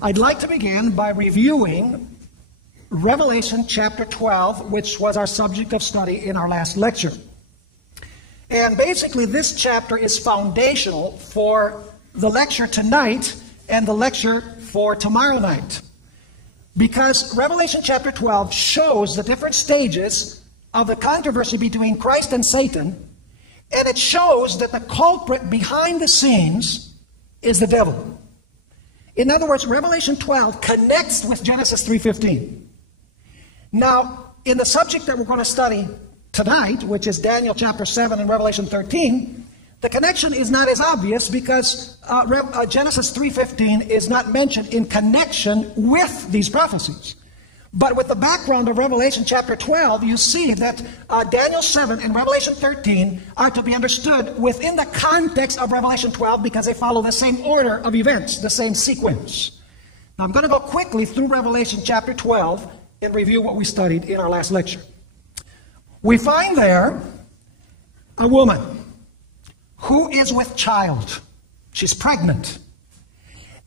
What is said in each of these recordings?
I'd like to begin by reviewing Revelation chapter 12, which was our subject of study in our last lecture. And basically this chapter is foundational for the lecture tonight and the lecture for tomorrow night. Because Revelation chapter 12 shows the different stages of the controversy between Christ and Satan, and it shows that the culprit behind the scenes is the devil. In other words, Revelation 12 connects with Genesis 3:15. Now, in the subject that we're going to study tonight, which is Daniel chapter 7 and Revelation 13, the connection is not as obvious because Genesis 3:15 is not mentioned in connection with these prophecies. But with the background of Revelation chapter 12, you see that Daniel 7 and Revelation 13 are to be understood within the context of Revelation 12 because they follow the same order of events, the same sequence. Now I'm going to go quickly through Revelation chapter 12 and review what we studied in our last lecture. We find there a woman who is with child. She's pregnant.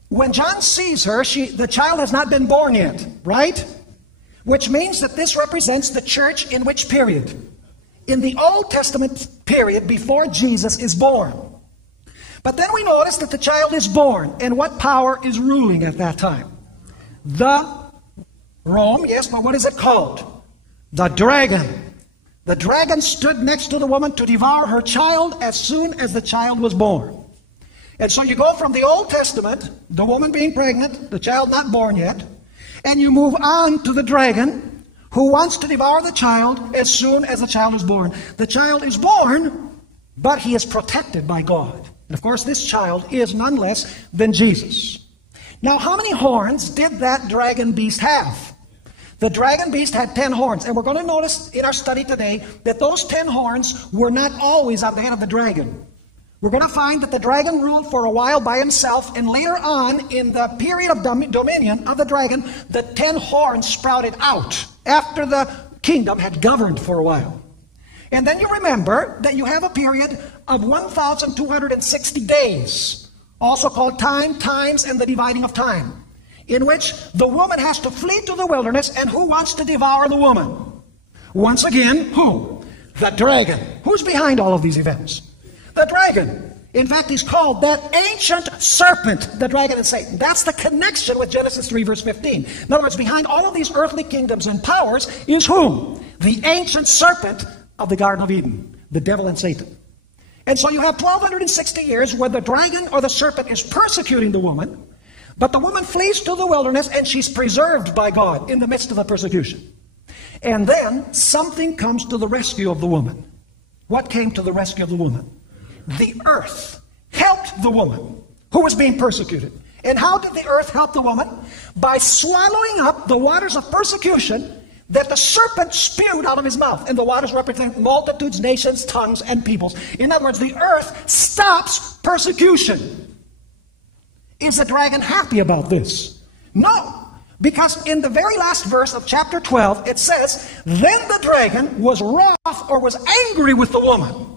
When John sees her, the child has not been born yet, right? Which means that this represents the church in which period? In the Old Testament period before Jesus is born. But then we notice that the child is born, and what power is ruling at that time? Rome, yes, but what is it called? The dragon. The dragon stood next to the woman to devour her child as soon as the child was born. And so you go from the Old Testament, the woman being pregnant, the child not born yet, and you move on to the dragon who wants to devour the child as soon as the child is born. The child is born, but he is protected by God. And of course, this child is none less than Jesus. Now, how many horns did that dragon beast have? The dragon beast had 10 horns. And we're going to notice in our study today that those 10 horns were not always on the head of the dragon. We're going to find that the dragon ruled for a while by himself, and later on, in the period of dominion of the dragon, the 10 horns sprouted out after the kingdom had governed for a while. And then you remember that you have a period of 1,260 days, also called times, and the dividing of time, in which the woman has to flee to the wilderness, and who wants to devour the woman? Once again, who? The dragon. Who's behind all of these events? The dragon. In fact, he's called that ancient serpent, the dragon and Satan. That's the connection with Genesis 3 verse 15. In other words, behind all of these earthly kingdoms and powers is whom? The ancient serpent of the Garden of Eden, the devil and Satan. And so you have 1,260 years where the dragon or the serpent is persecuting the woman, but the woman flees to the wilderness and she's preserved by God in the midst of the persecution. And then something comes to the rescue of the woman. What came to the rescue of the woman? The earth helped the woman who was being persecuted. And how did the earth help the woman? By swallowing up the waters of persecution that the serpent spewed out of his mouth. And the waters represent multitudes, nations, tongues, and peoples. In other words, the earth stops persecution. Is the dragon happy about this? No. Because in the very last verse of chapter 12, it says, then the dragon was wroth or was angry with the woman.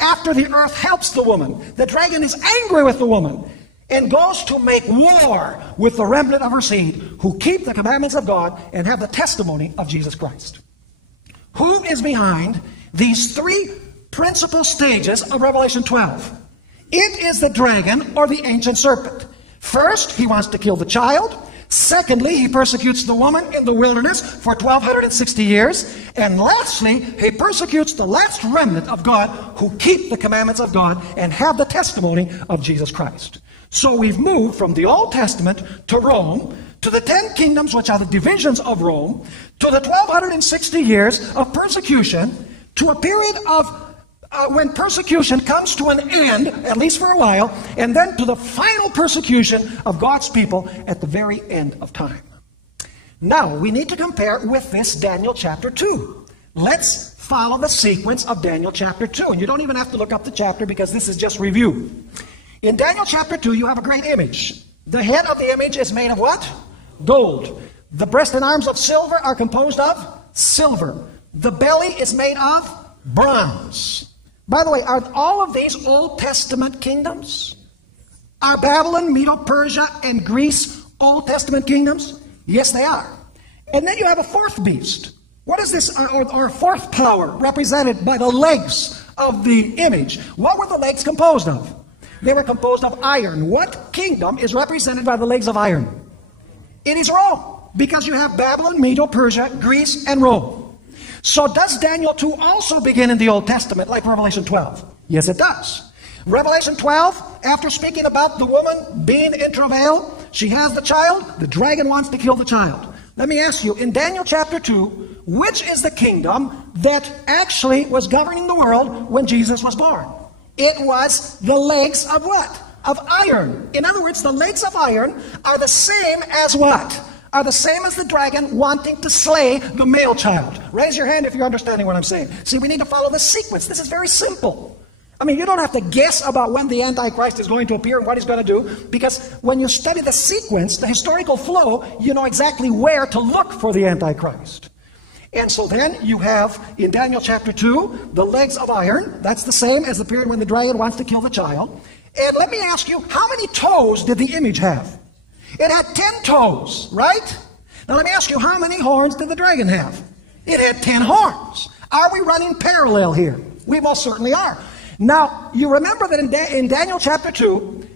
After the earth helps the woman, the dragon is angry with the woman and goes to make war with the remnant of her seed who keep the commandments of God and have the testimony of Jesus Christ. Who is behind these three principal stages of Revelation 12? It is the dragon or the ancient serpent. First, he wants to kill the child. Secondly, he persecutes the woman in the wilderness for 1,260 years. And lastly, he persecutes the last remnant of God who keep the commandments of God and have the testimony of Jesus Christ. So we've moved from the Old Testament to Rome, to the 10 kingdoms, which are the divisions of Rome, to the 1,260 years of persecution, to a period of when persecution comes to an end, at least for a while, and then to the final persecution of God's people at the very end of time. Now, we need to compare with this Daniel chapter 2. Let's follow the sequence of Daniel chapter 2. And you don't even have to look up the chapter because this is just review. In Daniel chapter 2, you have a great image. The head of the image is made of what? Gold. The breast and arms of silver are composed of silver. The belly is made of bronze. By the way, are all of these Old Testament kingdoms? Are Babylon, Medo-Persia, and Greece Old Testament kingdoms? Yes, they are. And then you have a fourth beast. What is this, or fourth power, represented by the legs of the image? What were the legs composed of? They were composed of iron. What kingdom is represented by the legs of iron? It is Rome, because you have Babylon, Medo-Persia, Greece, and Rome. So does Daniel 2 also begin in the Old Testament, like Revelation 12? Yes, it does. Revelation 12, after speaking about the woman being in travail, she has the child, the dragon wants to kill the child. Let me ask you, in Daniel chapter 2, which is the kingdom that actually was governing the world when Jesus was born? It was the legs of what? Of iron. In other words, the legs of iron are the same as what? Are the same as the dragon wanting to slay the male child. Raise your hand if you're understanding what I'm saying. See, we need to follow the sequence. This is very simple. I mean, you don't have to guess about when the Antichrist is going to appear and what he's going to do, because when you study the sequence, the historical flow, you know exactly where to look for the Antichrist. And so then you have, in Daniel chapter 2, the legs of iron. That's the same as the period when the dragon wants to kill the child. And let me ask you, how many toes did the image have? It had 10 toes, right? Now let me ask you, how many horns did the dragon have? It had 10 horns. Are we running parallel here? We most certainly are. Now, you remember that in Daniel chapter 2,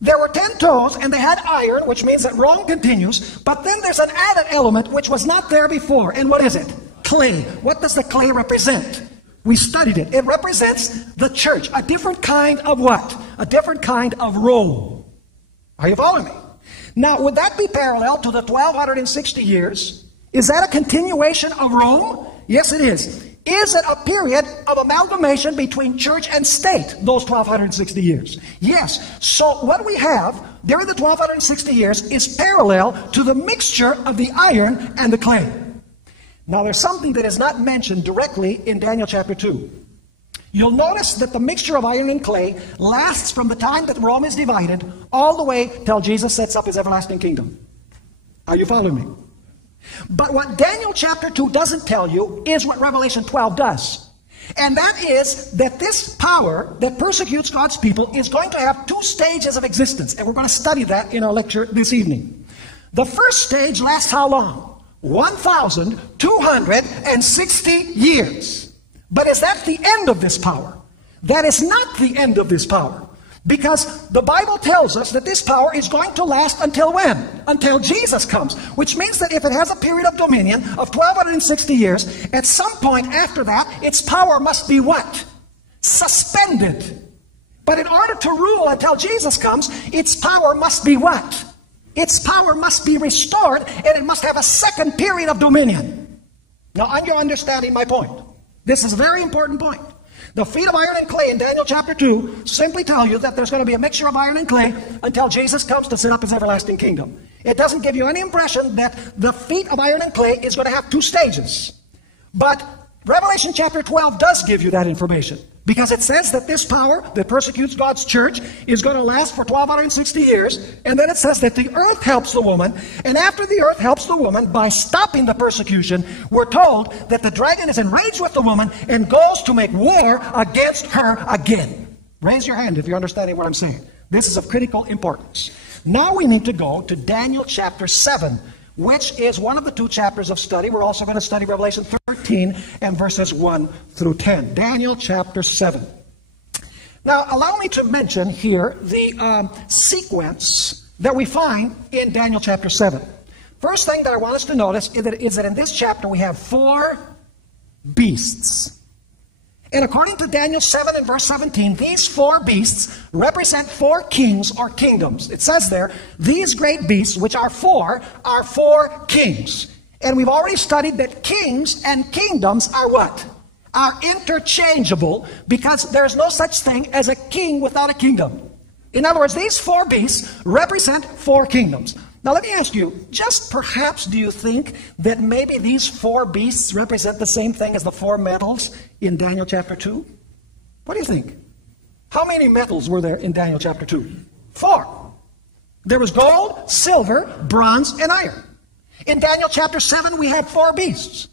there were 10 toes, and they had iron, which means that Rome continues. But then there's an added element which was not there before. And what is it? Clay. What does the clay represent? We studied it. It represents the church. A different kind of what? A different kind of Rome. Are you following me? Now, would that be parallel to the 1260 years? Is that a continuation of Rome? Yes, it is. Is it a period of amalgamation between church and state, those 1260 years? Yes. So what we have during the 1260 years is parallel to the mixture of the iron and the clay. Now there's something that is not mentioned directly in Daniel chapter 2. You'll notice that the mixture of iron and clay lasts from the time that Rome is divided all the way till Jesus sets up his everlasting kingdom. Are you following me? But what Daniel chapter 2 doesn't tell you is what Revelation 12 does. And that is that this power that persecutes God's people is going to have two stages of existence. And we're going to study that in our lecture this evening. The first stage lasts how long? 1,260 years. But is that the end of this power? That is not the end of this power. Because the Bible tells us that this power is going to last until when? Until Jesus comes. Which means that if it has a period of dominion of 1,260 years, at some point after that, its power must be what? Suspended. But in order to rule until Jesus comes, its power must be what? Its power must be restored, and it must have a second period of dominion. Now, are you understanding my point? This is a very important point. The feet of iron and clay in Daniel chapter 2 simply tell you that there's going to be a mixture of iron and clay until Jesus comes to set up his everlasting kingdom. It doesn't give you any impression that the feet of iron and clay is going to have two stages. But Revelation chapter 12 does give you that information, because it says that this power that persecutes God's church is going to last for 1,260 years, and then it says that the earth helps the woman, and after the earth helps the woman by stopping the persecution, we're told that the dragon is enraged with the woman and goes to make war against her again. Raise your hand if you're understanding what I'm saying. This is of critical importance. Now we need to go to Daniel chapter 7, which is one of the two chapters of study. We're also going to study Revelation 13 and verses 1 through 10. Daniel chapter 7. Now, allow me to mention here the sequence that we find in Daniel chapter 7. First thing that I want us to notice is that in this chapter we have 4 beasts. And according to Daniel 7 and verse 17, these 4 beasts represent 4 kings or kingdoms. It says there, these great beasts, which are 4 kings. And we've already studied that kings and kingdoms are what? Are interchangeable, because there's no such thing as a king without a kingdom. In other words, these 4 beasts represent 4 kingdoms. Now let me ask you, just perhaps do you think that maybe these 4 beasts represent the same thing as the 4 metals in Daniel chapter 2? What do you think? How many metals were there in Daniel chapter 2? 4. There was gold, silver, bronze, and iron. In Daniel chapter 7 we had 4 beasts.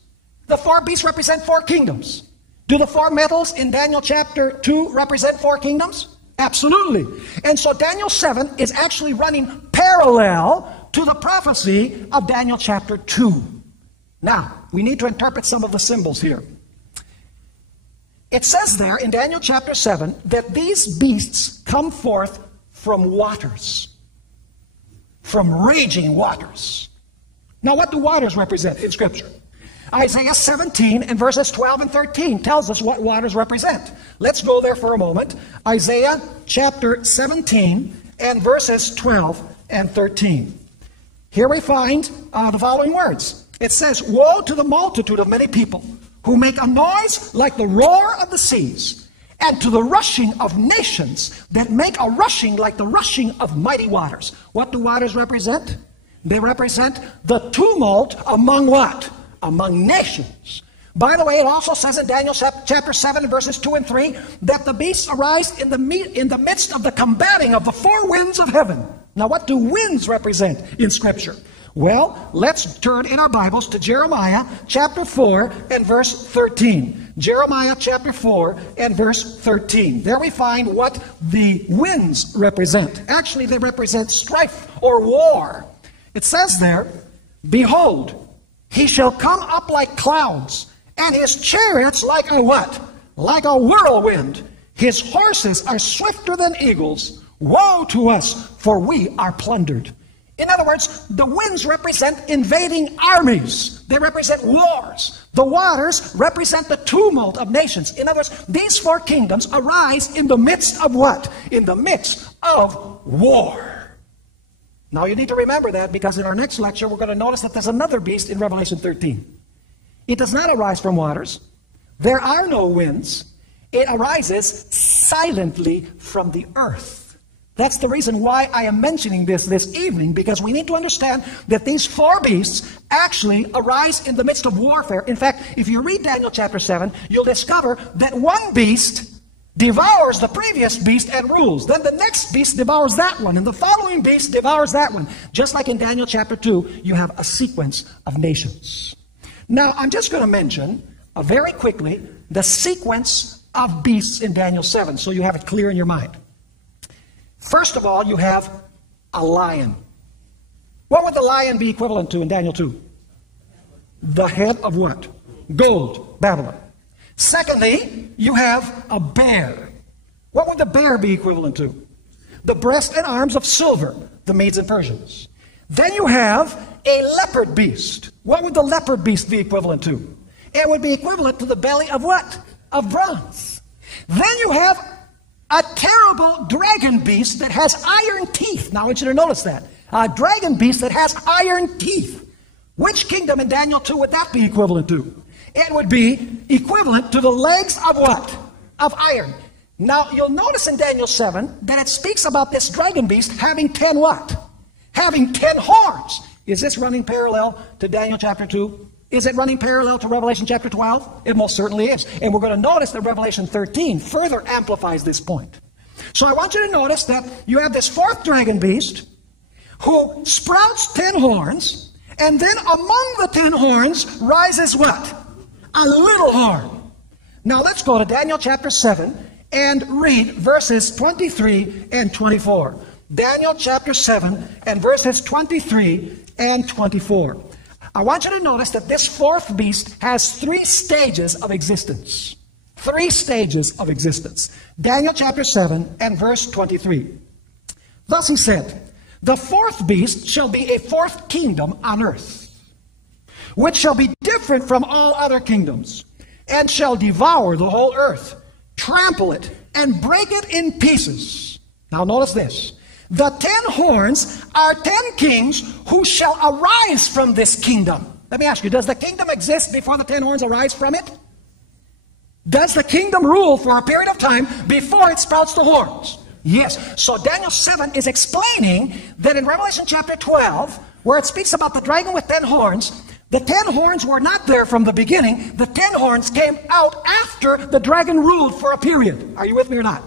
The 4 beasts represent 4 kingdoms. Do the 4 metals in Daniel chapter 2 represent 4 kingdoms? Absolutely. And so Daniel 7 is actually running parallel to the prophecy of Daniel chapter 2. Now, we need to interpret some of the symbols here. It says there in Daniel chapter 7 that these beasts come forth from waters, from raging waters. Now, what do waters represent in Scripture? Isaiah 17 and verses 12 and 13 tells us what waters represent. Let's go there for a moment. Isaiah chapter 17 and verses 12 and 13. Here we find the following words. It says, "Woe to the multitude of many people who make a noise like the roar of the seas, and to the rushing of nations that make a rushing like the rushing of mighty waters." What do waters represent? They represent the tumult among what? Among nations. By the way, it also says in Daniel chapter 7 verses 2 and 3 that the beasts arise in the midst of the combating of the four winds of heaven. Now, what do winds represent in Scripture? Well, let's turn in our Bibles to Jeremiah chapter 4 and verse 13. Jeremiah chapter 4 and verse 13. There we find what the winds represent. Actually, they represent strife or war. It says there, "Behold, he shall come up like clouds, and his chariots like a" what? "Like a whirlwind. His horses are swifter than eagles. Woe to us, for we are plundered." In other words, the winds represent invading armies. They represent wars. The waters represent the tumult of nations. In other words, these four kingdoms arise in the midst of what? In the midst of war. Now you need to remember that, because in our next lecture we're going to notice that there's another beast in Revelation 13. It does not arise from waters. There are no winds. It arises silently from the earth. That's the reason why I am mentioning this evening, because we need to understand that these four beasts actually arise in the midst of warfare. In fact, if you read Daniel chapter 7, you'll discover that one beast devours the previous beast and rules. Then the next beast devours that one, and the following beast devours that one. Just like in Daniel chapter 2, you have a sequence of nations. Now, I'm just going to mention very quickly the sequence of beasts in Daniel 7, so you have it clear in your mind. First of all, you have a lion. What would the lion be equivalent to in Daniel 2? The head of what? Gold, Babylon. Secondly, you have a bear. What would the bear be equivalent to? The breast and arms of silver, the Medes and Persians. Then you have a leopard beast. What would the leopard beast be equivalent to? It would be equivalent to the belly of what? Of bronze. Then you have a terrible dragon beast that has iron teeth. Now I want you to notice that. A dragon beast that has iron teeth. Which kingdom in Daniel 2 would that be equivalent to? It would be equivalent to the legs of what? Of iron. Now you'll notice in Daniel 7 that it speaks about this dragon beast having 10 what? Having 10 horns. Is this running parallel to Daniel chapter 2? Is it running parallel to Revelation chapter 12? It most certainly is. And we're going to notice that Revelation 13 further amplifies this point. So I want you to notice that you have this fourth dragon beast who sprouts 10 horns, and then among the 10 horns rises what? A little horn. Now let's go to Daniel chapter 7 and read verses 23 and 24. Daniel chapter 7 and verses 23 and 24. I want you to notice that this fourth beast has 3 stages of existence. 3 stages of existence. Daniel chapter 7 and verse 23. Thus he said, "The fourth beast shall be a fourth kingdom on earth, which shall be different from all other kingdoms, and shall devour the whole earth, trample it, and break it in pieces." Now notice this. The 10 horns are 10 kings who shall arise from this kingdom. Let me ask you, does the kingdom exist before the 10 horns arise from it? Does the kingdom rule for a period of time before it sprouts the horns? Yes. So Daniel 7 is explaining that in Revelation chapter 12, where it speaks about the dragon with 10 horns, the 10 horns were not there from the beginning. The 10 horns came out after the dragon ruled for a period. Are you with me or not?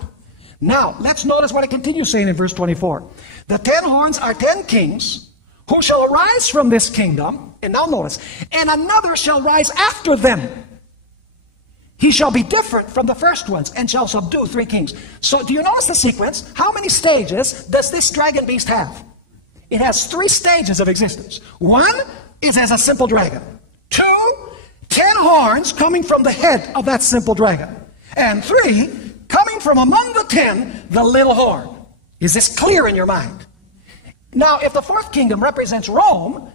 Now, let's notice what it continues saying in verse 24. The 10 horns are 10 kings who shall arise from this kingdom. And now notice, and another shall rise after them. He shall be different from the first ones and shall subdue 3 kings. So do you notice the sequence? How many stages does this dragon beast have? it has 3 stages of existence. 1 is as a simple dragon. 2, 10 horns coming from the head of that simple dragon. And 3, coming from among the 10, the little horn. Is this clear in your mind? Now, if the 4th kingdom represents Rome,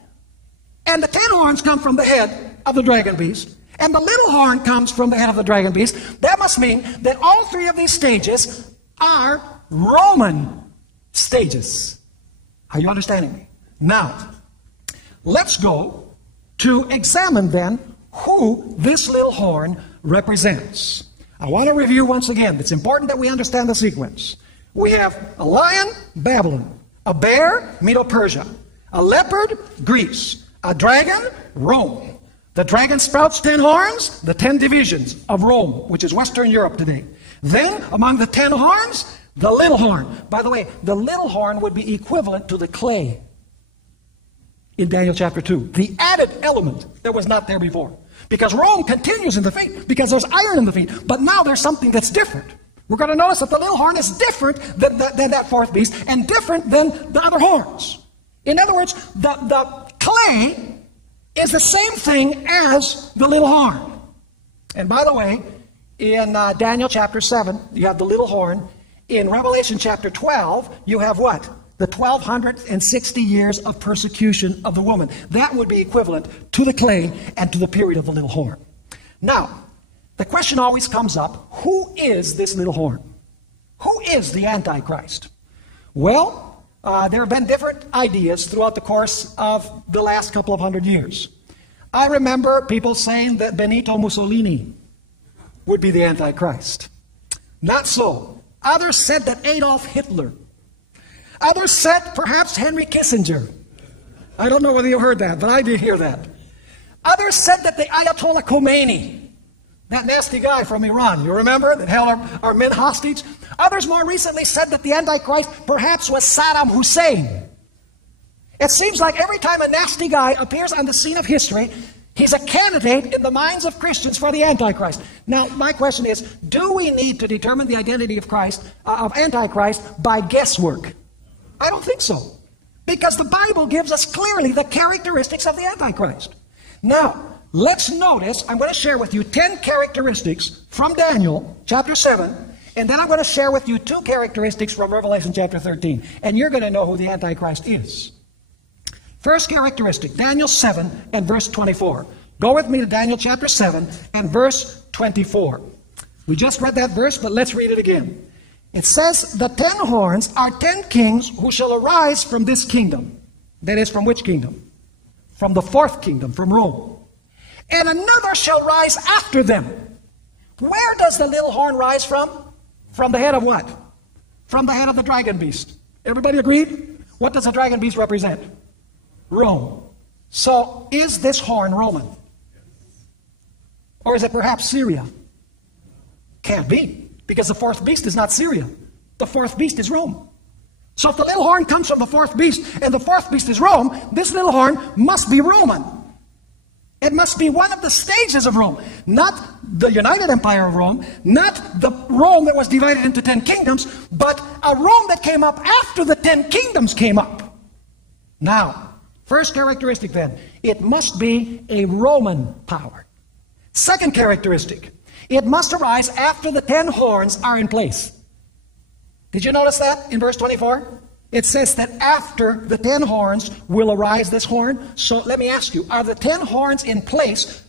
and the 10 horns come from the head of the dragon beast, and the little horn comes from the head of the dragon beast, that must mean that all 3 of these stages are Roman stages. Are you understanding me? Now, let's go to examine then who this little horn represents. I want to review once again. It's important that we understand the sequence. We have a lion, Babylon. A bear, Medo-Persia. A leopard, Greece. A dragon, Rome. The dragon sprouts 10 horns, the 10 divisions of Rome, which is Western Europe today. Then, among the 10 horns, the little horn. By the way, the little horn would be equivalent to the clay in Daniel chapter 2. The added element that was not there before. Because Rome continues in the feet, because there's iron in the feet. But now there's something that's different. We're going to notice that the little horn is different than that 4th beast, and different than the other horns. In other words, the clay is the same thing as the little horn. And by the way, in Daniel chapter 7, you have the little horn. In Revelation chapter 12, you have what? The 1260 years of persecution of the woman. That would be equivalent to the clay and to the period of the little horn. Now, the question always comes up, who is this little horn? Who is the Antichrist? Well, there have been different ideas throughout the course of the last couple of 100 years. I remember people saying that Benito Mussolini would be the Antichrist. Not so. Others said that Adolf Hitler. Others said perhaps Henry Kissinger. I don't know whether you heard that, but I did hear that. Others said that the Ayatollah Khomeini, that nasty guy from Iran, you remember, that held our men hostage? Others more recently said that the Antichrist perhaps was Saddam Hussein. It seems like every time a nasty guy appears on the scene of history, he's a candidate in the minds of Christians for the Antichrist. Now, my question is, do we need to determine the identity of Antichrist by guesswork? I don't think so. Because the Bible gives us clearly the characteristics of the Antichrist. Now, let's notice, I'm going to share with you 10 characteristics from Daniel chapter 7, and then I'm going to share with you 2 characteristics from Revelation chapter 13. And you're going to know who the Antichrist is. First characteristic, Daniel 7 and verse 24. Go with me to Daniel chapter 7 and verse 24. We just read that verse, but let's read it again. It says, the 10 horns are 10 kings who shall arise from this kingdom. That is, from which kingdom? From the 4th kingdom, from Rome. And another shall rise after them. Where does the little horn rise from? From the head of what? From the head of the dragon beast. Everybody agreed? What does the dragon beast represent? Rome. So, is this horn Roman? Or is it perhaps Syria? Can't be. Because the 4th beast is not Syria. The 4th beast is Rome. So if the little horn comes from the 4th beast, and the 4th beast is Rome, this little horn must be Roman. It must be one of the stages of Rome. Not the United Empire of Rome, not the Rome that was divided into 10 kingdoms, but a Rome that came up after the 10 kingdoms came up. Now, first characteristic then, it must be a Roman power. Second characteristic, it must arise after the 10 horns are in place. Did you notice that in verse 24? It says that after the 10 horns will arise this horn. So let me ask you, are the 10 horns in place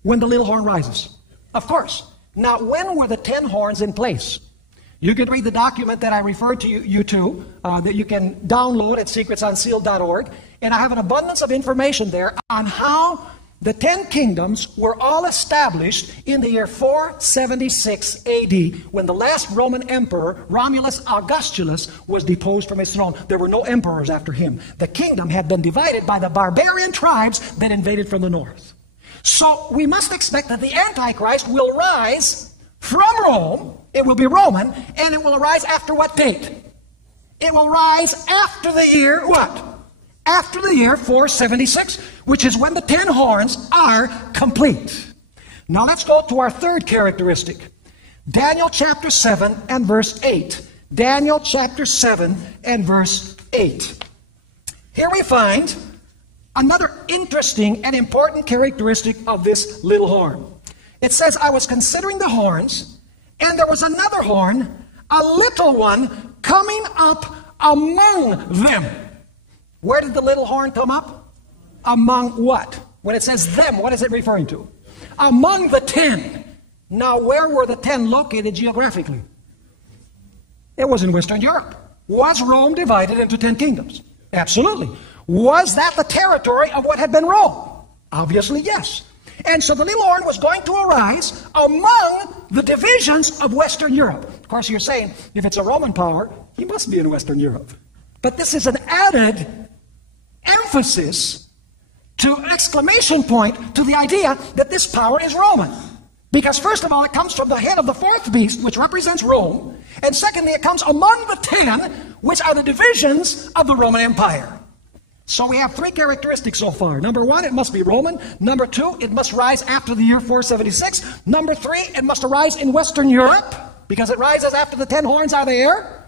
when the little horn rises? Of course. Now, when were the 10 horns in place? You can read the document that I referred to you to, that you can download at secretsunsealed.org. And I have an abundance of information there on how the 10 kingdoms were all established in the year 476 AD, when the last Roman emperor, Romulus Augustulus, was deposed from his throne. There were no emperors after him. The kingdom had been divided by the barbarian tribes that invaded from the north. So we must expect that the Antichrist will rise from Rome. It will be Roman, and it will arise after what date? It will rise after the year what? After the year 476, which is when the 10 horns are complete. Now let's go to our third characteristic. Daniel chapter 7 and verse 8. Daniel chapter 7 and verse 8. here we find another interesting and important characteristic of this little horn. It says, I was considering the horns, and there was another horn, a little one, coming up among them. Where did the little horn come up? Among what? When it says them, what is it referring to? Among the 10. Now, where were the 10 located geographically? It was in Western Europe. Was Rome divided into 10 kingdoms? Absolutely. Was that the territory of what had been Rome? Obviously, yes. And so the little horn was going to arise among the divisions of Western Europe. Of course, you're saying, if it's a Roman power, he must be in Western Europe. But this is an added emphasis to exclamation point to the idea that this power is Roman. Because first of all, it comes from the head of the fourth beast, which represents Rome. And secondly, it comes among the 10, which are the divisions of the Roman Empire. So we have 3 characteristics so far. Number 1, it must be Roman. Number 2, it must rise after the year 476. Number 3, it must arise in Western Europe, because it rises after the 10 horns are there.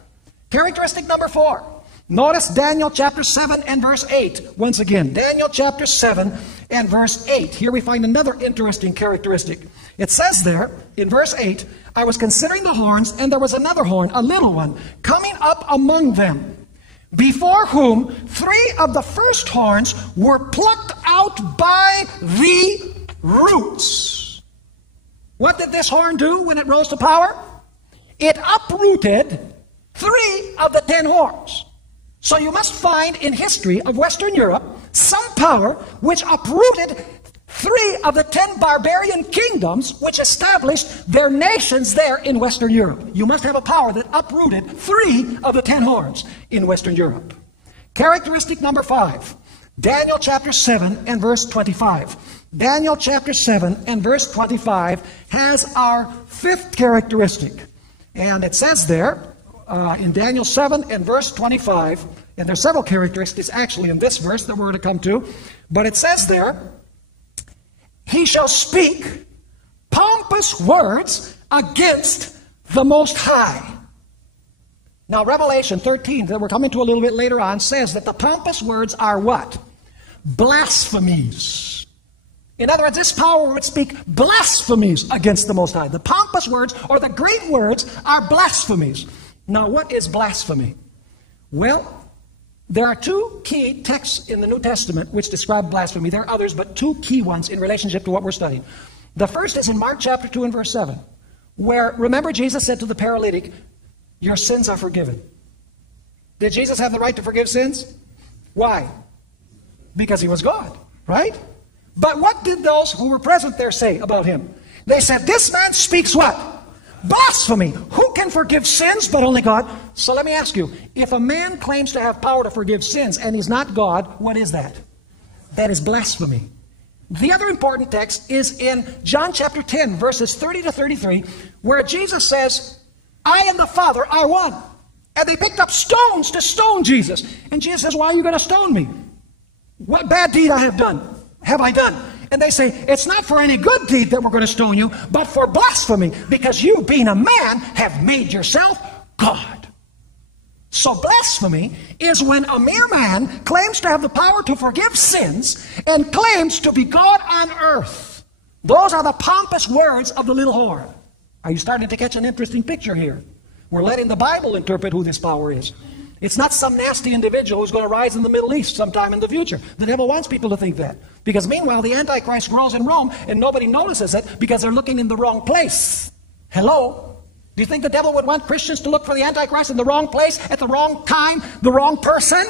Characteristic number 4. Notice Daniel chapter 7 and verse 8. Once again, Daniel chapter 7 and verse 8. Here we find another interesting characteristic. It says there, in verse 8, I was considering the horns, and there was another horn, a little one, coming up among them, before whom 3 of the first horns were plucked out by the roots. What did this horn do when it rose to power? It uprooted 3 of the 10 horns. So you must find in history of Western Europe some power which uprooted 3 of the 10 barbarian kingdoms which established their nations there in Western Europe. You must have a power that uprooted 3 of the 10 horns in Western Europe. Characteristic number 5. Daniel chapter 7 and verse 25. Daniel chapter 7 and verse 25 has our 5th characteristic. And it says there, in Daniel 7 and verse 25, and there's several characteristics actually in this verse that we're going to come to, but it says there, he shall speak pompous words against the Most High. Now, Revelation 13, that we're coming to a little bit later on, says that the pompous words are what? Blasphemies. In other words, this power would speak blasphemies against the Most High. The pompous words, or the great words, are blasphemies. Now, what is blasphemy? Well, there are 2 key texts in the New Testament which describe blasphemy. There are others, but 2 key ones in relationship to what we're studying. The first is in Mark chapter 2 and verse 7, where, remember, Jesus said to the paralytic, your sins are forgiven. Did Jesus have the right to forgive sins? Why? Because he was God, right? But what did those who were present there say about him? They said, this man speaks what? Blasphemy. Who can forgive sins but only God? So let me ask you, if a man claims to have power to forgive sins and he's not God, what is that? That is blasphemy. The other important text is in John chapter 10, verses 30 to 33, where Jesus says, I and the Father are one. And they picked up stones to stone Jesus. And Jesus says, why are you going to stone me? What bad deed have I done? And they say, it's not for any good deed that we're going to stone you, but for blasphemy, because you, being a man, have made yourself God. So blasphemy is when a mere man claims to have the power to forgive sins and claims to be God on earth. Those are the pompous words of the little horn. Are you starting to catch an interesting picture here? We're letting the Bible interpret who this power is. It's not some nasty individual who's going to rise in the Middle East sometime in the future. The devil wants people to think that. Because meanwhile, the Antichrist grows in Rome, and nobody notices it because they're looking in the wrong place. Hello? Do you think the devil would want Christians to look for the Antichrist in the wrong place, at the wrong time, the wrong person?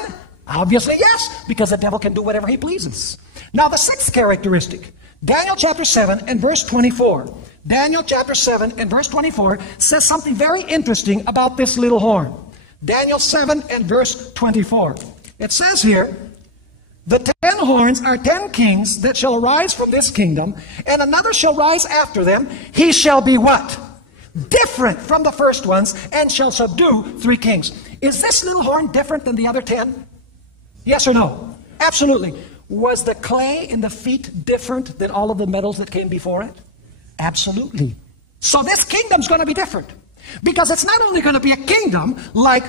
Obviously, yes, because the devil can do whatever he pleases. Now, the 6th characteristic, Daniel chapter 7 and verse 24. Daniel chapter 7 and verse 24 says something very interesting about this little horn. Daniel 7 and verse 24. It says here, the 10 horns are 10 kings that shall arise from this kingdom, and another shall rise after them. He shall be what? Different from the first ones, and shall subdue 3 kings. Is this little horn different than the other 10? Yes or no? Absolutely. Was the clay in the feet different than all of the metals that came before it? Absolutely. So this kingdom's going to be different. Because it's not only going to be a kingdom like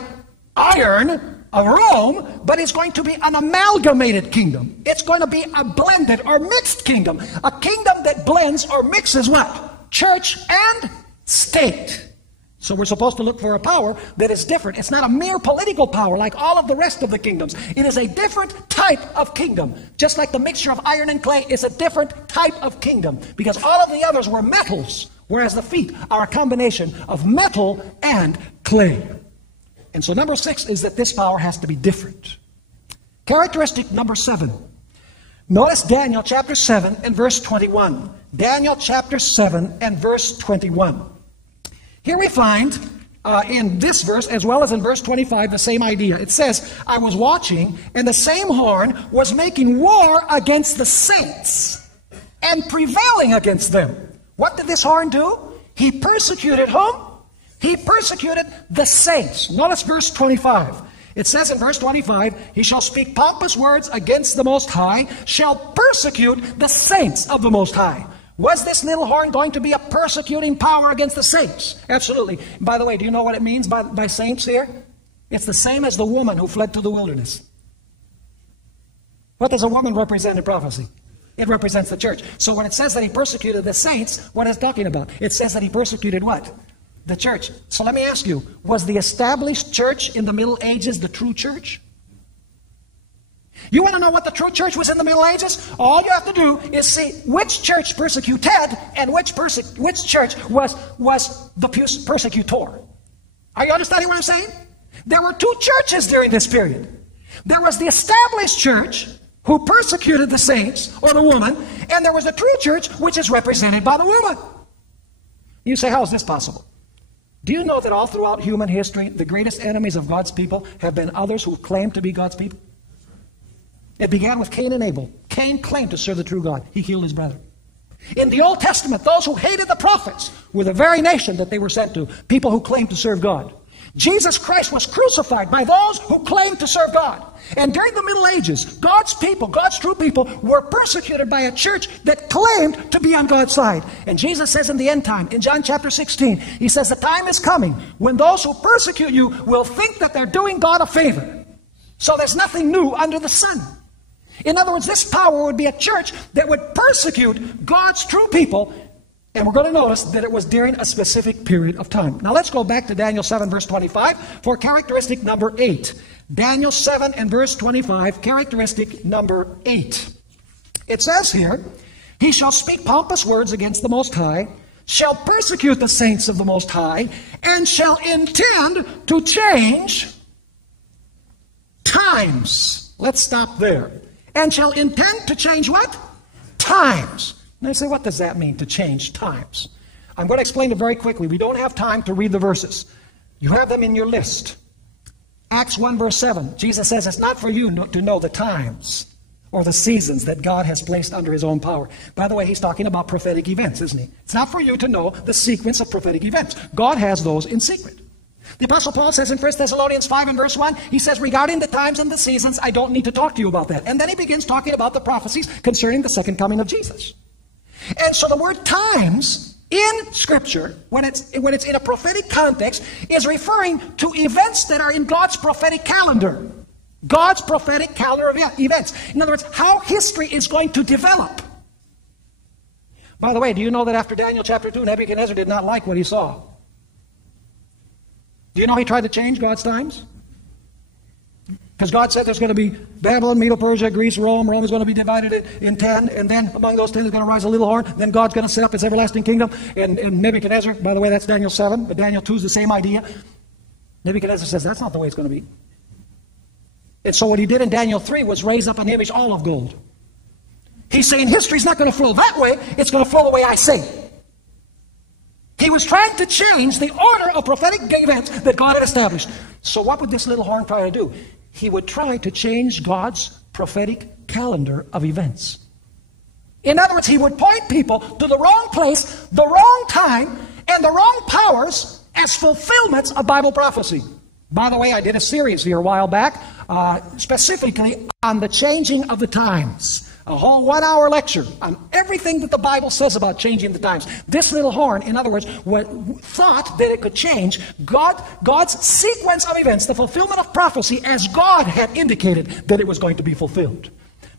iron, of Rome, but it's going to be an amalgamated kingdom. It's going to be a blended or mixed kingdom. A kingdom that blends or mixes what? Church and state. So we're supposed to look for a power that is different. It's not a mere political power like all of the rest of the kingdoms. It is a different type of kingdom. Just like the mixture of iron and clay is a different type of kingdom. Because all of the others were metals, whereas the feet are a combination of metal and clay. And so number 6 is that this power has to be different. Characteristic number 7. Notice Daniel chapter 7 and verse 21. Daniel chapter 7 and verse 21. Here we find in this verse, as well as in verse 25, the same idea. It says, I was watching, and the same horn was making war against the saints and prevailing against them. What did this horn do? He persecuted whom? He persecuted the saints. Notice verse 25. It says in verse 25, he shall speak pompous words against the Most High, shall persecute the saints of the Most High. Was this little horn going to be a persecuting power against the saints? Absolutely. By the way, do you know what it means by saints here? It's the same as the woman who fled to the wilderness. What does a woman represent in prophecy? It represents the church. So when it says that he persecuted the saints, what is it talking about? It says that he persecuted what? The church. So let me ask you, was the established church in the Middle Ages the true church? You want to know what the true church was in the Middle Ages? All you have to do is see which church persecuted and which church was the persecutor. Are you understanding what I'm saying? There were two churches during this period. There was the established church who persecuted the saints or the woman, and there was the true church which is represented by the woman. You say, how is this possible? Do you know that all throughout human history, the greatest enemies of God's people have been others who claim to be God's people? It began with Cain and Abel. Cain claimed to serve the true God. He killed his brother. In the Old Testament, those who hated the prophets were the very nation that they were sent to, people who claimed to serve God. Jesus Christ was crucified by those who claimed to serve God. And during the Middle Ages, God's people, God's true people, were persecuted by a church that claimed to be on God's side. And Jesus says in the end time, in John chapter 16, he says, the time is coming when those who persecute you will think that they're doing God a favor. So there's nothing new under the sun. In other words, this power would be a church that would persecute God's true people. And we're going to notice that it was during a specific period of time. Now let's go back to Daniel 7 verse 25 for characteristic number 8. Daniel 7 and verse 25, characteristic number 8. It says here, he shall speak pompous words against the Most High, shall persecute the saints of the Most High, and shall intend to change times. Let's stop there. And shall intend to change what? Times. Now you say, what does that mean, to change times? I'm going to explain it very quickly. We don't have time to read the verses. You have them in your list. Acts 1 verse 7. Jesus says it's not for you to know the times or the seasons that God has placed under his own power. By the way, he's talking about prophetic events, isn't he? It's not for you to know the sequence of prophetic events. God has those in secret. The Apostle Paul says in 1 Thessalonians 5 and verse 1, he says, regarding the times and the seasons, I don't need to talk to you about that. And then he begins talking about the prophecies concerning the second coming of Jesus. And so the word times in Scripture, when it's in a prophetic context, is referring to events that are in God's prophetic calendar. God's prophetic calendar of events. In other words, how history is going to develop. By the way, do you know that after Daniel chapter 2, Nebuchadnezzar did not like what he saw? Do you know he tried to change God's times? Because God said there's going to be Babylon, Medo-Persia, Greece, Rome. Rome is going to be divided in 10. And then among those 10 is going to rise a little horn. Then God's going to set up his everlasting kingdom. And Nebuchadnezzar, by the way, that's Daniel 7. But Daniel 2 is the same idea. Nebuchadnezzar says that's not the way it's going to be. And so what he did in Daniel 3 was raise up an image all of gold. He's saying history's not going to flow that way. It's going to flow the way I say. He was trying to change the order of prophetic events that God had established. So what would this little horn try to do? He would try to change God's prophetic calendar of events. In other words, he would point people to the wrong place, the wrong time, and the wrong powers as fulfillments of Bible prophecy. By the way, I did a series here a while back, specifically on the changing of the times. A whole 1-hour lecture on everything that the Bible says about changing the times. This little horn, in other words, thought that it could change God's sequence of events, the fulfillment of prophecy as God had indicated that it was going to be fulfilled.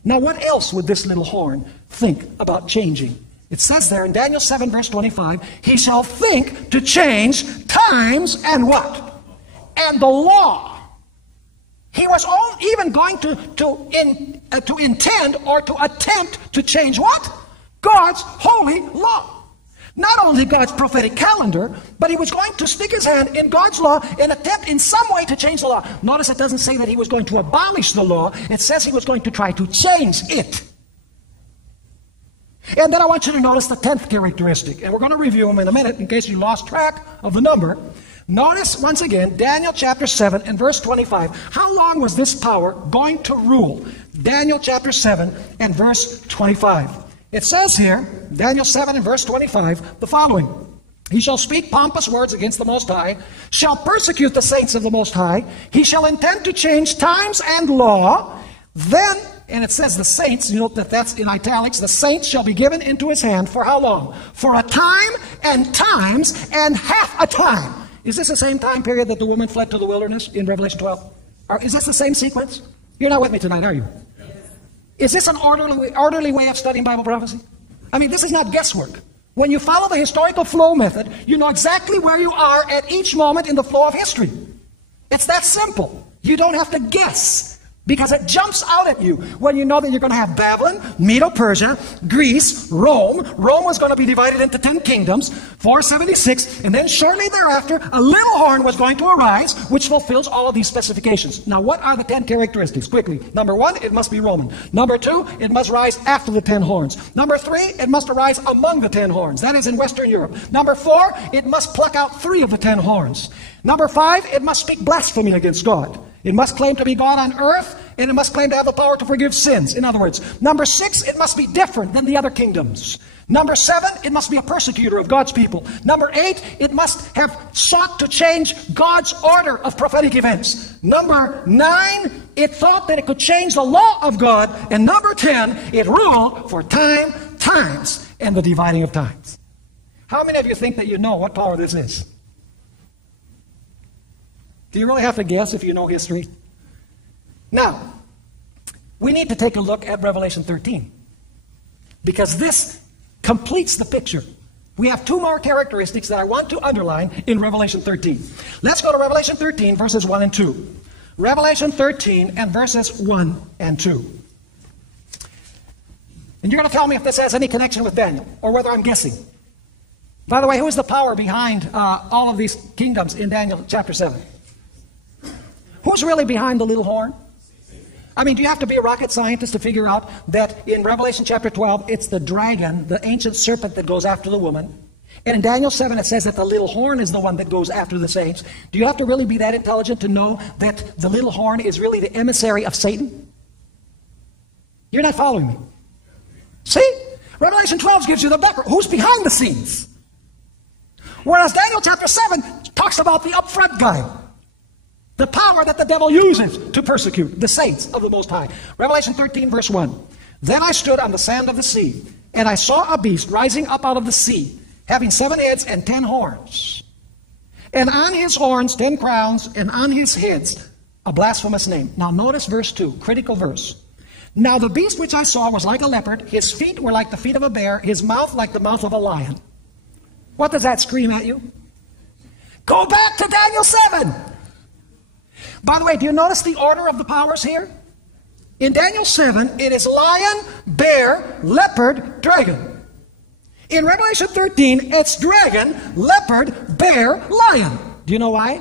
Now, what else would this little horn think about changing? It says there in Daniel 7, verse 25, he shall think to change times and what? And the law. He was even going to intend or to attempt to change what? God's holy law. Not only God's prophetic calendar, but he was going to stick his hand in God's law and attempt in some way to change the law. Notice it doesn't say that he was going to abolish the law. It says he was going to try to change it. And then I want you to notice the 10th characteristic. And we're going to review them in a minute in case you lost track of the number. Notice, once again, Daniel chapter 7 and verse 25. How long was this power going to rule? Daniel chapter 7 and verse 25. It says here, Daniel 7 and verse 25, the following. He shall speak pompous words against the Most High, shall persecute the saints of the Most High. He shall intend to change times and law. Then, and it says the saints, you note that that's in italics, the saints shall be given into his hand for how long? For a time and times and half a time. Is this the same time period that the woman fled to the wilderness in Revelation 12? Or is this the same sequence? You're not with me tonight, are you? Yes. Is this an orderly way of studying Bible prophecy? I mean, this is not guesswork. When you follow the historical flow method, you know exactly where you are at each moment in the flow of history. It's that simple. You don't have to guess. Because it jumps out at you when you know that you're going to have Babylon, Medo-Persia, Greece, Rome. Rome was going to be divided into 10 kingdoms, 476, and then shortly thereafter, a little horn was going to arise, which fulfills all of these specifications. Now, what are the 10 characteristics? Quickly. Number 1, it must be Roman. Number 2, it must rise after the 10 horns. Number 3, it must arise among the 10 horns. That is in Western Europe. Number 4, it must pluck out 3 of the 10 horns. Number 5, it must speak blasphemy against God. It must claim to be God on earth, and it must claim to have the power to forgive sins. In other words, number 6, it must be different than the other kingdoms. Number 7, it must be a persecutor of God's people. Number 8, it must have sought to change God's order of prophetic events. Number 9, it thought that it could change the law of God. And number 10, it ruled for times, and the dividing of times. How many of you think that you know what power this is? Do you really have to guess if you know history? Now, we need to take a look at Revelation 13. Because this completes the picture. We have 2 more characteristics that I want to underline in Revelation 13. Let's go to Revelation 13, verses 1 and 2. Revelation 13 and verses 1 and 2. And you're going to tell me if this has any connection with Daniel, or whether I'm guessing. By the way, who is the power behind all of these kingdoms in Daniel chapter 7? Who's really behind the little horn? I mean, do you have to be a rocket scientist to figure out that in Revelation chapter 12, it's the dragon, the ancient serpent that goes after the woman? And in Daniel 7, it says that the little horn is the one that goes after the saints. Do you have to really be that intelligent to know that the little horn is really the emissary of Satan? You're not following me. See? Revelation 12 gives you the background. Who's behind the scenes? Whereas Daniel chapter 7 talks about the upfront guy. The power that the devil uses to persecute the saints of the Most High. Revelation 13, verse 1. Then I stood on the sand of the sea, and I saw a beast rising up out of the sea, having 7 heads and 10 horns. And on his horns 10 crowns, and on his heads a blasphemous name. Now notice verse 2, critical verse. Now the beast which I saw was like a leopard, his feet were like the feet of a bear, his mouth like the mouth of a lion. What does that scream at you? Go back to Daniel 7. By the way, do you notice the order of the powers here? In Daniel 7, it is lion, bear, leopard, dragon. In Revelation 13, it's dragon, leopard, bear, lion. Do you know why?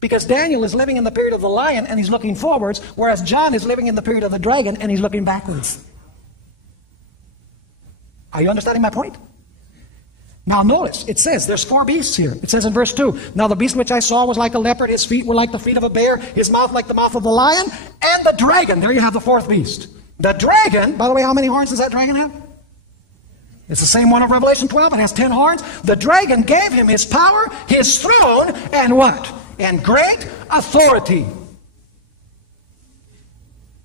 Because Daniel is living in the period of the lion and he's looking forwards, whereas John is living in the period of the dragon and he's looking backwards. Are you understanding my point? Now notice, it says, there's 4 beasts here. It says in verse 2, now the beast which I saw was like a leopard, his feet were like the feet of a bear, his mouth like the mouth of a lion, and the dragon. There you have the 4th beast. The dragon, by the way, how many horns does that dragon have? It's the same one of Revelation 12. It has 10 horns. The dragon gave him his power, his throne, and what? And great authority.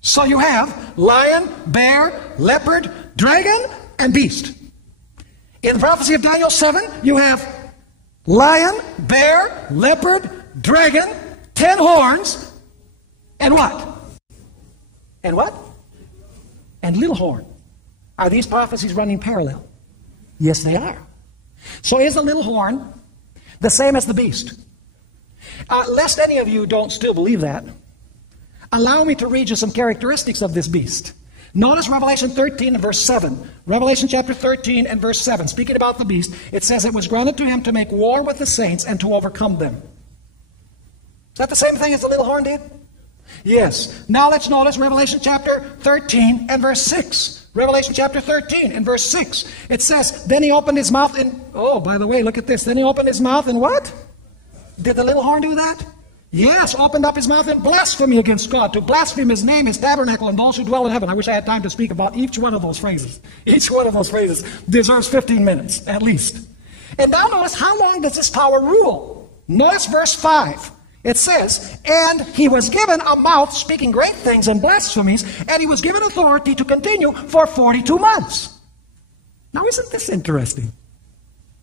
So you have lion, bear, leopard, dragon, and beast. In the prophecy of Daniel 7, you have lion, bear, leopard, dragon, 10 horns, and what? And what? And little horn. Are these prophecies running parallel? Yes, they are. So is the little horn the same as the beast? Lest any of you don't still believe that, allow me to read you some characteristics of this beast. Notice Revelation 13 and verse 7. Revelation chapter 13 and verse 7. Speaking about the beast, it says, it was granted to him to make war with the saints and to overcome them. Is that the same thing as the little horn did? Yes. Now let's notice Revelation chapter 13 and verse 6. Revelation chapter 13 and verse 6. It says, then he opened his mouth in... Oh, by the way, look at this. Then he opened his mouth in what? Did the little horn do that? Yes, opened up his mouth in blasphemy against God, to blaspheme his name, his tabernacle, and those who dwell in heaven. I wish I had time to speak about each one of those phrases. Each one of those phrases deserves 15 minutes, at least. And now notice, how long does this power rule? Notice verse 5. It says, and he was given a mouth speaking great things and blasphemies, and he was given authority to continue for 42 months. Now isn't this interesting?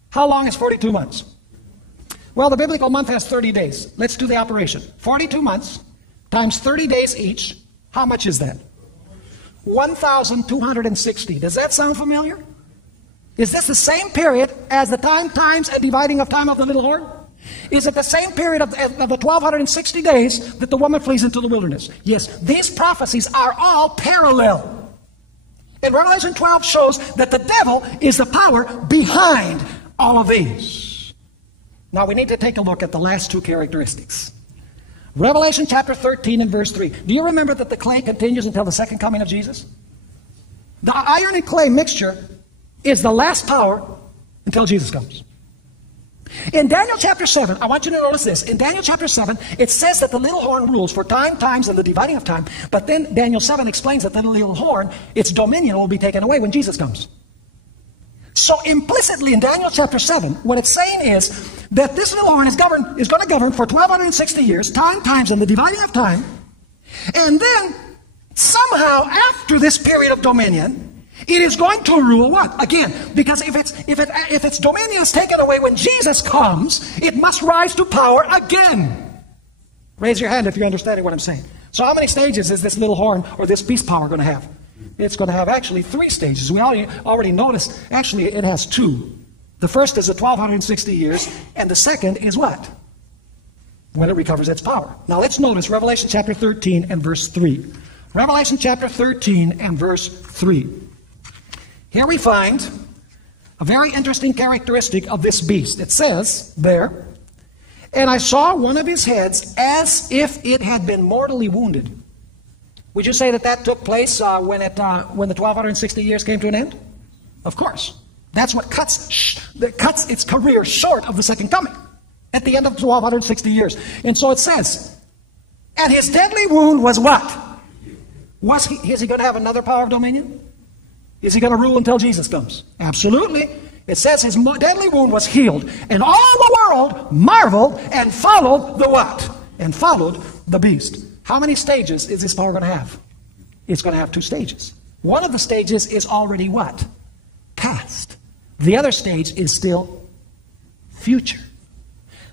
How long is 42 months? Well, the biblical month has 30 days. Let's do the operation. 42 months times 30 days each. How much is that? 1,260. Does that sound familiar? Is this the same period as the times and dividing of time of the little horn? Is it the same period of the 1,260 days that the woman flees into the wilderness? Yes, these prophecies are all parallel. And Revelation 12 shows that the devil is the power behind all of these. Now we need to take a look at the last two characteristics. Revelation chapter 13 and verse 3. Do you remember that the clay continues until the second coming of Jesus? The iron and clay mixture is the last power until Jesus comes. In Daniel chapter 7, I want you to notice this. In Daniel chapter 7, it says that the little horn rules for time, times, and the dividing of time. But then Daniel 7 explains that the little horn, its dominion will be taken away when Jesus comes. So implicitly in Daniel chapter 7, what it's saying is that this little horn is going to govern for 1,260 years, time, times, and the dividing of time. And then somehow after this period of dominion, it is going to rule what? Again, because if its dominion is taken away when Jesus comes, it must rise to power again. Raise your hand if you're understanding what I'm saying. So how many stages is this little horn or this beast power going to have? It's going to have actually 3 stages. We already noticed, actually it has 2. The first is the 1,260 years, and the second is what? When it recovers its power. Now let's notice Revelation chapter 13 and verse 3. Revelation chapter 13 and verse 3. Here we find a very interesting characteristic of this beast. It says there, and I saw one of his heads as if it had been mortally wounded. Would you say that that took place when the 1,260 years came to an end? Of course. That's what cuts its career short of the second coming, at the end of 1,260 years. And so it says, and his deadly wound was what? Is he going to have another power of dominion? Is he going to rule until Jesus comes? Absolutely. It says his deadly wound was healed, and all the world marveled and followed the what? And followed the beast. How many stages is this power going to have? It's going to have 2 stages. One of the stages is already what? Past. The other stage is still future.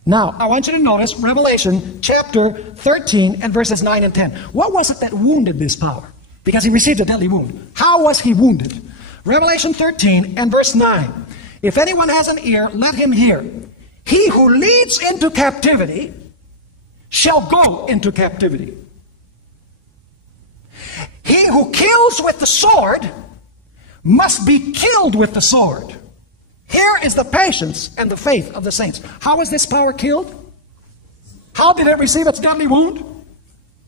Now, I want you to notice Revelation chapter 13 and verses 9 and 10. What was it that wounded this power? Because he received a deadly wound. How was he wounded? Revelation 13 and verse 9. If anyone has an ear, let him hear. He who leads into captivity shall go into captivity. He who kills with the sword must be killed with the sword. Here is the patience and the faith of the saints. How is this power killed? How did it receive its deadly wound?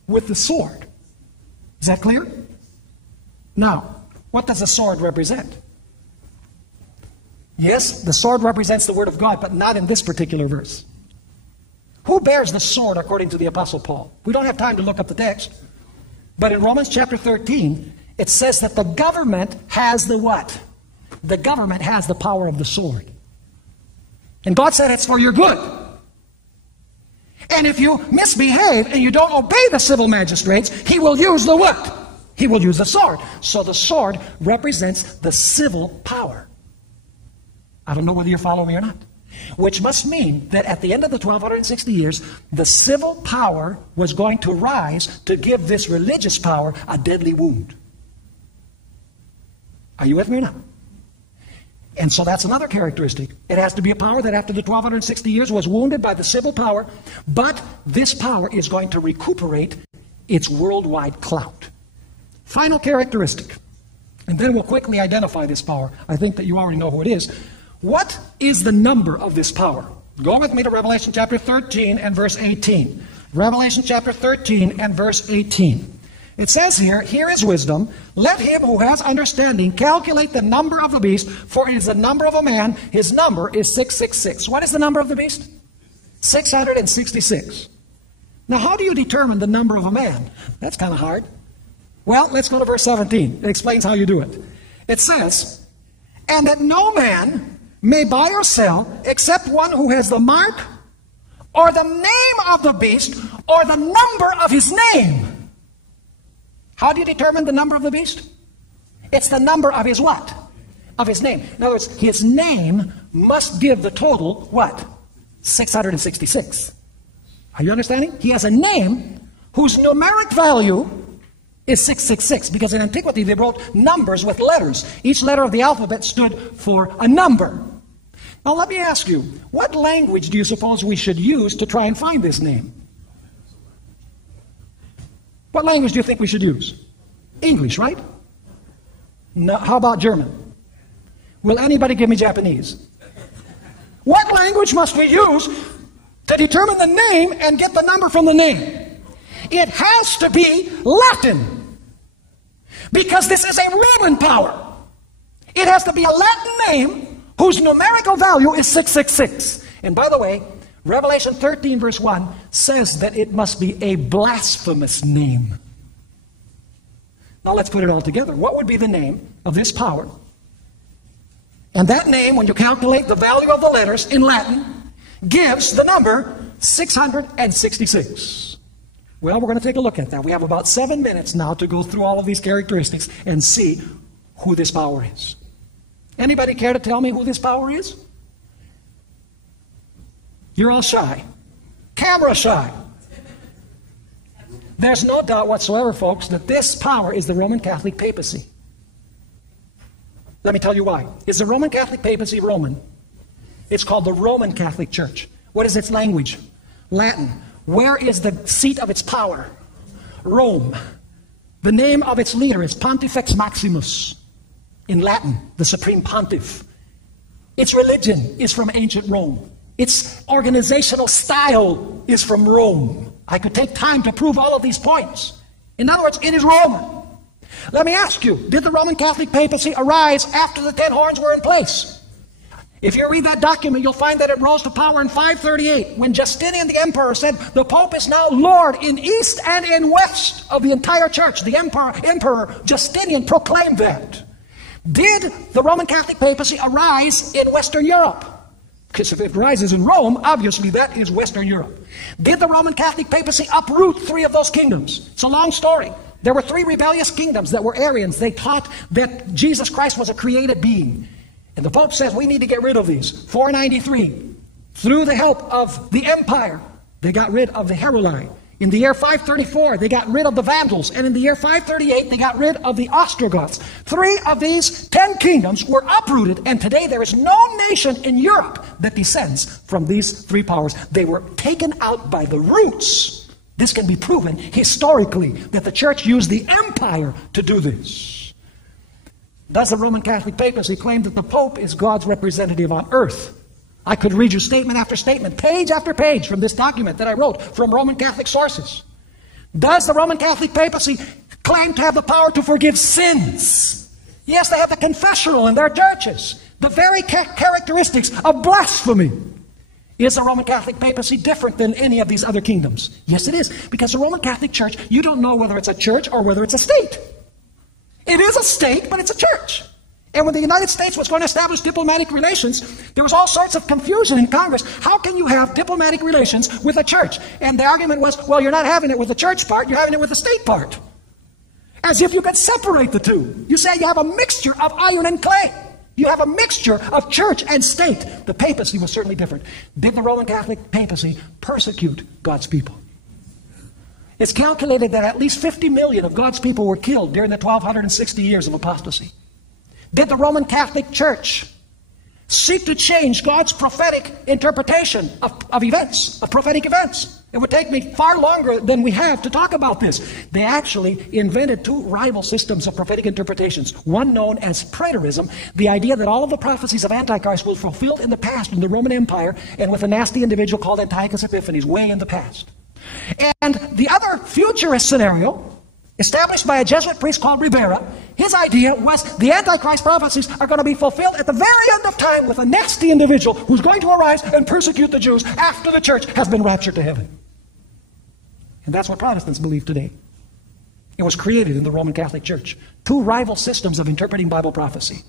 With the sword. Is that clear? Now, what does the sword represent? Yes, the sword represents the Word of God, but not in this particular verse. Who bears the sword according to the Apostle Paul? We don't have time to look up the text. But in Romans chapter 13, it says that the government has the what? The government has the power of the sword. And God said it's for your good. And if you misbehave and you don't obey the civil magistrates, He will use the what? He will use the sword. So the sword represents the civil power. I don't know whether you're following me or not. Which must mean that at the end of the 1260 years, the civil power was going to rise to give this religious power a deadly wound. Are you with me or not? And so that's another characteristic. It has to be a power that after the 1260 years was wounded by the civil power, but this power is going to recuperate its worldwide clout. Final characteristic, and then we'll quickly identify this power. I think that you already know who it is. What is the number of this power? Go with me to Revelation chapter 13 and verse 18. Revelation chapter 13 and verse 18. It says here, here is wisdom. Let him who has understanding calculate the number of the beast, for it is the number of a man. His number is 666. What is the number of the beast? 666. Now, how do you determine the number of a man? That's kind of hard. Well, let's go to verse 17. It explains how you do it. It says, and that no man may buy or sell except one who has the mark or the name of the beast or the number of his name. How do you determine the number of the beast? It's the number of his what? Of his name. In other words, his name must give the total, what? 666. Are you understanding? He has a name whose numeric value is 666, because in antiquity they wrote numbers with letters. Each letter of the alphabet stood for a number. Now let me ask you, what language do you suppose we should use to try and find this name? What language do you think we should use? English, right? No, how about German? Will anybody give me Japanese? What language must we use to determine the name and get the number from the name? It has to be Latin, because this is a Roman power. It has to be a Latin name whose numerical value is 666. And by the way, Revelation 13 verse 1 says that it must be a blasphemous name. Now let's put it all together. What would be the name of this power? And that name, when you calculate the value of the letters in Latin, gives the number 666. Well, we're going to take a look at that. We have about 7 minutes now to go through all of these characteristics and see who this power is. Anybody care to tell me who this power is? You're all shy. Camera shy. There's no doubt whatsoever, folks, that this power is the Roman Catholic papacy. Let me tell you why. Is the Roman Catholic papacy Roman? It's called the Roman Catholic Church. What is its language? Latin. Where is the seat of its power? Rome. The name of its leader is Pontifex Maximus. In Latin, the Supreme Pontiff. Its religion is from ancient Rome. Its organizational style is from Rome. I could take time to prove all of these points. In other words, it is Roman. Let me ask you, did the Roman Catholic papacy arise after the 10 horns were in place? If you read that document, you'll find that it rose to power in 538, when Justinian the emperor said, the Pope is now Lord in east and in west of the entire church. The emperor Justinian proclaimed that. Did the Roman Catholic papacy arise in Western Europe? Because if it rises in Rome, obviously that is Western Europe. Did the Roman Catholic papacy uproot 3 of those kingdoms? It's a long story. There were 3 rebellious kingdoms that were Arians. They taught that Jesus Christ was a created being. And the Pope says we need to get rid of these. 493, through the help of the empire, they got rid of the Heruli. In the year 534, they got rid of the Vandals. And in the year 538, they got rid of the Ostrogoths. 3 of these 10 kingdoms were uprooted. And today there is no nation in Europe that descends from these 3 powers. They were taken out by the roots. This can be proven historically that the church used the empire to do this. Does the Roman Catholic papacy claim that the Pope is God's representative on earth? I could read you statement after statement, page after page from this document that I wrote from Roman Catholic sources. Does the Roman Catholic papacy claim to have the power to forgive sins? Yes, they have the confessional in their churches. The very characteristics of blasphemy. Is the Roman Catholic papacy different than any of these other kingdoms? Yes, it is. Because the Roman Catholic Church, you don't know whether it's a church or whether it's a state. It is a state, but it's a church. And when the United States was going to establish diplomatic relations, there was all sorts of confusion in Congress. How can you have diplomatic relations with a church? And the argument was, well, you're not having it with the church part, you're having it with the state part. As if you could separate the two. You say you have a mixture of iron and clay. You have a mixture of church and state. The papacy was certainly different. Did the Roman Catholic papacy persecute God's people? It's calculated that at least 50 million of God's people were killed during the 1260 years of apostasy. Did the Roman Catholic Church seek to change God's prophetic interpretation of events, of prophetic events? It would take me far longer than we have to talk about this. They actually invented two rival systems of prophetic interpretations. One known as preterism, the idea that all of the prophecies of Antichrist were fulfilled in the past in the Roman Empire and with a nasty individual called Antiochus Epiphanes way in the past. And the other futurist scenario, established by a Jesuit priest called Rivera, his idea was the Antichrist prophecies are going to be fulfilled at the very end of time with a nasty individual who's going to arise and persecute the Jews after the church has been raptured to heaven. And that's what Protestants believe today. It was created in the Roman Catholic Church. Two rival systems of interpreting Bible prophecy.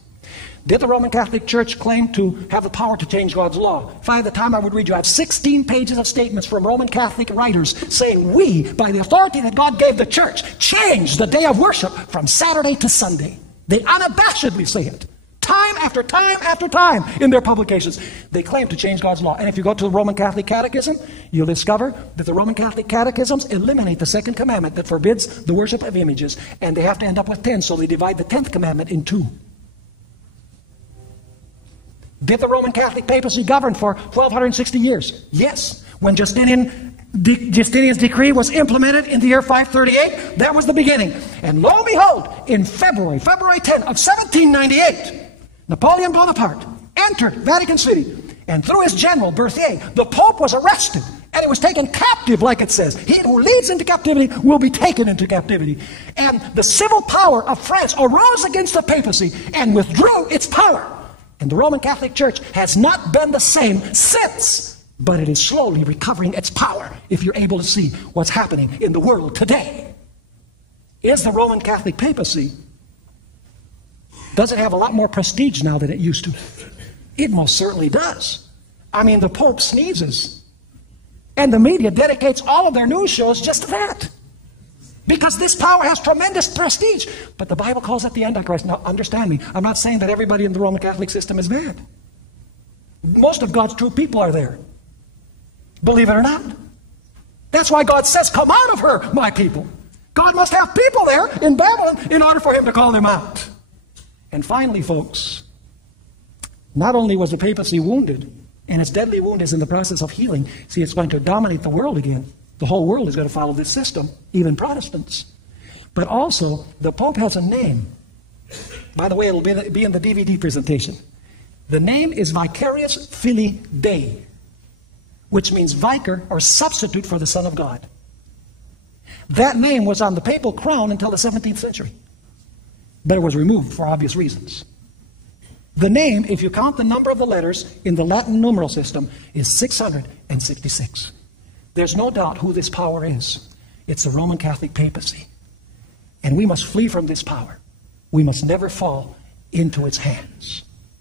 Did the Roman Catholic Church claim to have the power to change God's law? By the time I would read you, I have 16 pages of statements from Roman Catholic writers saying we, by the authority that God gave the church, changed the day of worship from Saturday to Sunday. They unabashedly say it. Time after time after time in their publications. They claim to change God's law. And if you go to the Roman Catholic Catechism, you'll discover that the Roman Catholic Catechisms eliminate the second commandment that forbids the worship of images. And they have to end up with 10, so they divide the 10th commandment in two. Did the Roman Catholic papacy govern for 1260 years? Yes. When Justinian's decree was implemented in the year 538, that was the beginning. And lo and behold, in February 10 of 1798, Napoleon Bonaparte entered Vatican City, and through his general, Berthier, the Pope was arrested, and he was taken captive, like it says. He who leads into captivity will be taken into captivity. And the civil power of France arose against the papacy and withdrew its power. And the Roman Catholic Church has not been the same since, but it is slowly recovering its power, if you're able to see what's happening in the world today. Is the Roman Catholic papacy, does it have a lot more prestige now than it used to? It most certainly does. I mean, the Pope sneezes, and the media dedicates all of their news shows just to that. Because this power has tremendous prestige. But the Bible calls it the Antichrist. Now, understand me. I'm not saying that everybody in the Roman Catholic system is bad. Most of God's true people are there. Believe it or not. That's why God says, come out of her, my people. God must have people there in Babylon in order for him to call them out. And finally, folks, not only was the papacy wounded, and its deadly wound is in the process of healing. See, it's going to dominate the world again. The whole world is going to follow this system, even Protestants. But also, the Pope has a name. By the way, it'll be in the DVD presentation. The name is Vicarius Filii Dei, which means vicar or substitute for the Son of God. That name was on the papal crown until the 17th century. But it was removed for obvious reasons. The name, if you count the number of the letters in the Latin numeral system, is 666. There's no doubt who this power is. It's the Roman Catholic papacy. And we must flee from this power. We must never fall into its hands.